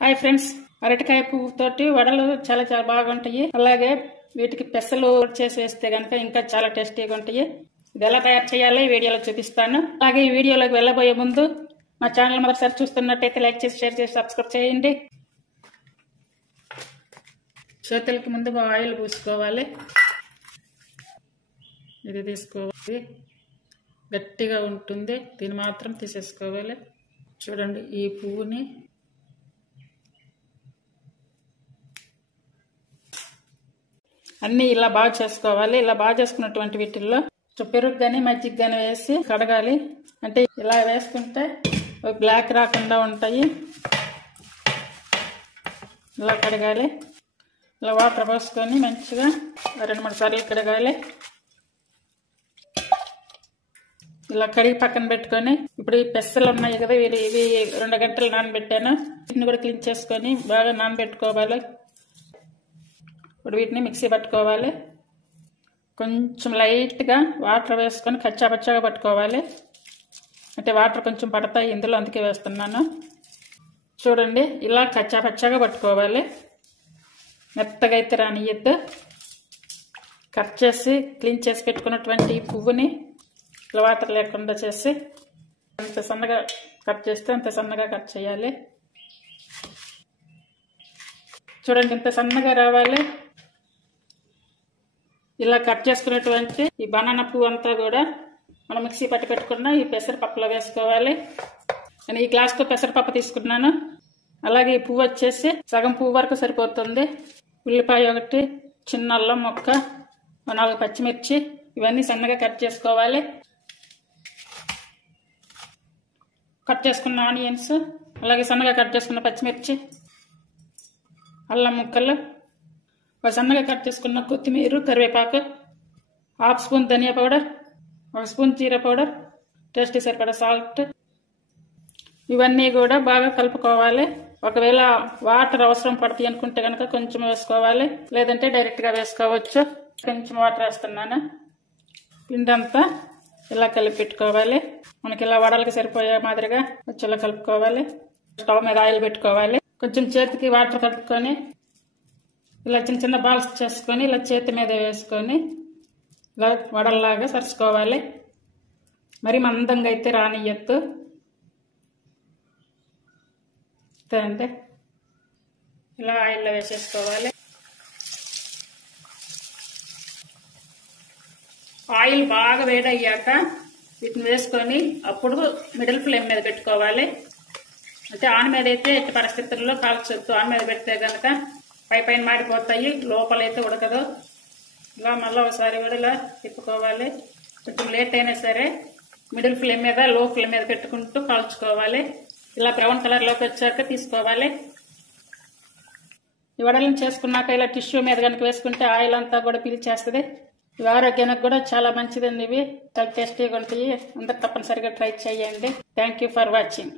Hi friends, అరటికాయ పువ్వుతోటి వడలు చాలా చాలా బాగుంటాయి. అలాగే వీటికి పెసలు చేసి వేస్తే గనక ఇంకా చాలా టేస్టీగా ఉంటాయి. ఇది ఎలా తయారు చేయాలో ఈ వీడియోలో చూపిస్తాను. అలాగే ఈ వీడియోలోకి వెళ్ళబోయే ముందు మా ఛానల్ మొదటిసారి చూస్తున్నట్టయితే లైక్ చేసి, షేర్ చేసి, సబ్స్క్రైబ్ చేయండి. చేతులకి ముందు ఆయిల్ పూసుకోవాలి. ఇది తీసుకోవాలి, గట్టిగా ఉంటుంది, దీన్ని మాత్రం తీసేసుకోవాలి. చూడండి, ఈ పువ్వుని అన్ని ఇలా బాగా చేసుకోవాలి. ఇలా బాగా చేసుకున్నటువంటి వీటిల్లో పెరుగు కానీ మజ్జిగ కానీ వేసి కడగాలి. అంటే ఇలా వేసుకుంటే బ్లాక్ రాకుండా ఉంటాయి. ఇలా కడగాలి. ఇలా వాటర్ పోసుకొని మంచిగా 2-3 సార్లు కడగాలి. ఇలా కడిగి పక్కన పెట్టుకొని ఇప్పుడు ఈ పెసలు ఉన్నాయి కదా, ఇవి 2 గంటలు నానబెట్టాను. వీటిని కూడా క్లీన్ చేసుకొని బాగా నానబెట్టుకోవాలి. ఇప్పుడు వీటిని మిక్సీ పట్టుకోవాలి. కొంచెం లైట్గా వాటర్ వేసుకొని కచ్చాపచ్చాగా పట్టుకోవాలి. అంటే వాటర్ కొంచెం పడతాయి ఇందులో, అందుకే వేస్తున్నాను. చూడండి, ఇలా కచ్చాపచ్చాగా పట్టుకోవాలి. మెత్తగా అయితే రానియద్దు. కట్ చేసి క్లీన్ చేసి పెట్టుకున్నటువంటి ఈ పువ్వుని ఇలా వాటర్ లేకుండా చేసి అంత సన్నగా కట్ చేస్తే అంత సన్నగా కట్ చేయాలి. చూడండి, ఇంత సన్నగా రావాలి. ఇలా కట్ చేసుకున్నటువంటి ఈ బనానా పువ్వు అంతా కూడా మనం మిక్సీ పట్టి పెట్టుకున్న ఈ పెసరపప్పులో వేసుకోవాలి. నేను ఈ గ్లాస్తో పెసరపప్పు తీసుకున్నాను. అలాగే ఈ పువ్వు వచ్చేసి సగం పువ్వు వరకు సరిపోతుంది. ఉల్లిపాయ 1, చిన్న అల్లం ముక్క, 4 పచ్చిమిర్చి, ఇవన్నీ సన్నగా కట్ చేసుకోవాలి. కట్ చేసుకున్న ఆనియన్స్, అలాగే సన్నగా కట్ చేసుకున్న పచ్చిమిర్చి, అల్లం ముక్కలు, సన్నగా కట్ చేసుకున్న కొత్తిమీర, కరివేపాకు, 1/2 స్పూన్ ధనియా పౌడర్, 1 స్పూన్ జీరా పౌడర్, టేస్టీ సరిపడా సాల్ట్, ఇవన్నీ కూడా బాగా కలుపుకోవాలి. ఒకవేళ వాటర్ అవసరం పడుతుంది అనుకుంటే కనుక కొంచెం వేసుకోవాలి, లేదంటే డైరెక్ట్గా వేసుకోవచ్చు. కొంచెం వాటర్ వేస్తున్నాను. పిండంతా ఇలా కలిపి పెట్టుకోవాలి. మనకి ఇలా వడలకి సరిపోయే మాదిరిగా ఇలా కలుపుకోవాలి. స్టవ్ మీద ఆయిల్ పెట్టుకోవాలి. కొంచెం చేతికి వాటర్ కలుపుకొని ఇలా చిన్న చిన్న బాల్స్ చేసుకొని ఇలా చేతి మీద వేసుకొని ఇలా వడల్లాగా సరుచుకోవాలి. మరి మందంగా అయితే రానియద్దు. అంటే ఇలా ఆయిల్లో వేసేసుకోవాలి. ఆయిల్ బాగా వేడయ్యాక వీటిని వేసుకొని అప్పుడు మిడిల్ ఫ్లేమ్ మీద పెట్టుకోవాలి. అంటే ఆన్ మీద అయితే ఎట్టి పరిస్థితుల్లో కాల్చొద్దు. ఆన్ మీద పెడితే కనుక పైన మాడిపోతాయి, లోపలైతే ఉడకదు. ఇలా మళ్ళీ ఒకసారి కూడా ఇలా తిప్పుకోవాలి. కొంచెం లేట్ అయినా సరే మిడిల్ ఫ్లేమ్ మీద, లో ఫ్లేమ్ మీద పెట్టుకుంటూ కాల్చుకోవాలి. ఇలా బ్రౌన్ కలర్లోకి వచ్చాక తీసుకోవాలి. ఈ వడలను చేసుకున్నాక ఇలా టిష్యూ మీద కనుక వేసుకుంటే ఆయిల్ అంతా కూడా పీల్చేస్తుంది. ఇవి ఆరోగ్యానికి కూడా చాలా మంచిదండి. ఇవి చాలా టేస్టీగా ఉంటాయి. అందరు తప్పనిసరిగా ట్రై చేయండి. Thank you for watching.